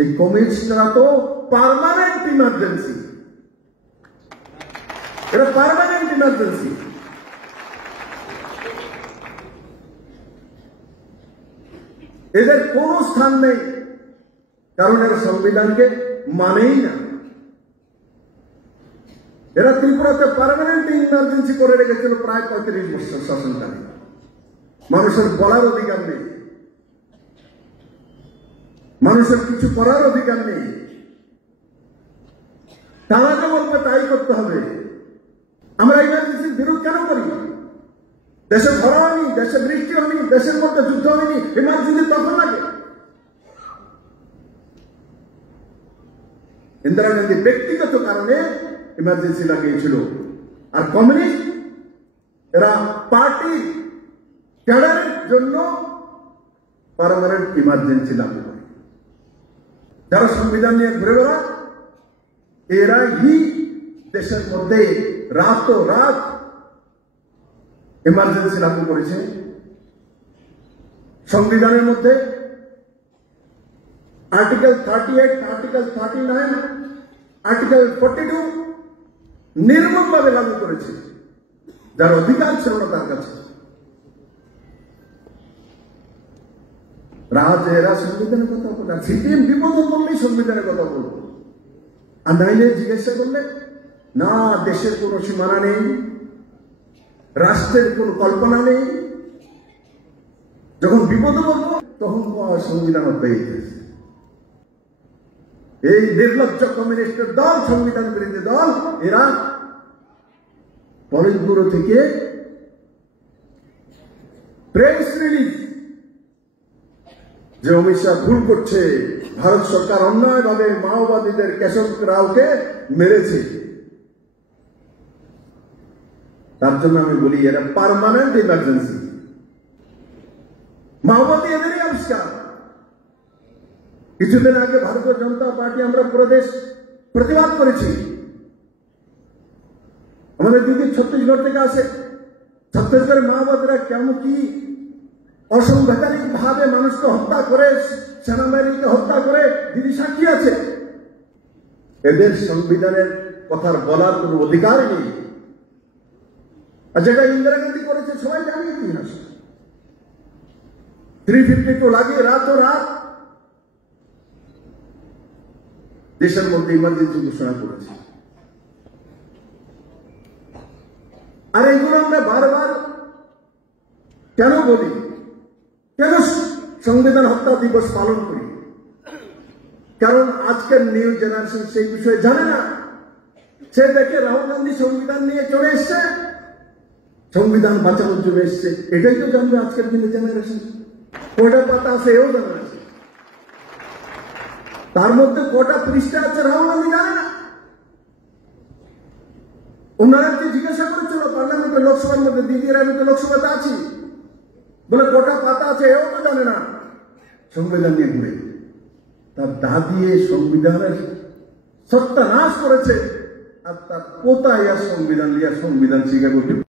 এই কমিউনিস্টরা তো permanent emergency, এটা পার্মানেন্ট ইমার্জেন্সি। এদের কোন স্থান নেই, কারণ এরা সংবিধানকে মানেই না। এরা ত্রিপুরাতে পার্মানেন্ট ইমার্জেন্সি করে রেখেছিল প্রায় 35 বছর শাসনকালে। মানুষের বলার অধিকার নেই, মানুষের কিছু করার অধিকার নেই। তারা যে বলবে তাই করতে হবে। আমরা ইমার্জেন্সির বিরোধ কেন করি? দেশে খরা হয়নি, দেশে বৃষ্টি হয়নি, দেশের মধ্যে যুদ্ধ হয়নি, ইমার্জেন্সি তখন লাগে। ইন্দিরা গান্ধী ব্যক্তিগত কারণে ইমার্জেন্সি লাগিয়েছিল, আর কমিউনিস্ট এরা পার্টি ক্যাডারের জন্য পার্মানেন্ট ইমার্জেন্সি লাগু করে। যারা সংবিধান নিয়ে ঘুরে বেড়ায় এরাই দেশের মধ্যে রাত ইমার্জেন্সি লাগু করেছে। সংবিধানের মধ্যে আর্টিকেল 38, আর্টিকেল 39, আর্টিকেল 42 নির্মমভাবে লাগু করেছে, যার অধিকার ছিল না তার কাছে। এরা সংবিধানের কথা বলে, সিপিএম বিপদ বললেই সংবিধানের কথা বলবো, আর নাইলে জিজ্ঞাসা করলে না, দেশের কোন সীমানা নেই, রাষ্ট্রের কোন কল্পনা নেই। যখন বিপদ বলবো তখন সংবিধান পেয়ে গেছে। এই নির্লজ্জ কমিউনিস্টের দল, সংবিধান বিরোধী দল, এরা পলিট ব্যুরো থেকে প্রেস রিলিজ যে অমিত শাহ ভুল করছে, ভারত সরকার অন্যায়ভাবে মাওবাদীদের কেশব রাওকে মেরেছে, তার জন্য আমি বলি এরা পার্মানেন্ট ইমার্জেন্সি। মাওবাদী এদেরই আবিষ্কার। কিছুদিন আগে ভারতীয় জনতা পার্টি আমরা পুরো দেশ প্রতিবাদ করেছি। আমাদের দিদি ছত্তিশগড় থেকে আসে। ছত্তিশগড়ের মাওবাদীরা কেমন কি অসাংবিধানিক ভাবে মানুষকে হত্যা করে, সেনাবাহিনীকে হত্যা করে, দিদি সাক্ষী আছে। এদের সংবিধানের কথার বলার কোন অধিকার নেই। আর যেটা ইন্দিরা গান্ধী করেছে সবাই জানে ইতিহাস। 352 লাগিয়ে রাত দেশের মধ্যে ইমার্জেন্সি ঘোষণা করেছে। আর এগুলো আমরা বারবার কেন বলি, কেন সংবিধান হত্যা দিবস পালন করি? কারণ আজকের নিউ জেনারেশন সেই বিষয়ে জানে না। সে দেখে রাহুল গান্ধী সংবিধান নিয়ে চলে এসছে, সংবিধান বাঁচানোর জন্য এসছে, এটাই তো জানবে আজকের দিনে জেনারেশন। কটা পাতা আছে এও জানা আছে, তার মধ্যে কটা পৃষ্ঠা আছে রাহুল গান্ধী জানে না। ওনারা যে জিজ্ঞাসা করেছিল পার্লামেন্টে, লোকসভার মধ্যে, দিদির আমি তো লোকসভাতে আছি, বলে কটা পাতা আছে এও তো জানে না সংবিধান নিয়ে ঘুরে। তার দাদি সংবিধানের সত্যানাশ করেছে, আর তার পোতা সংবিধান লিয়া সংবিধান শিখে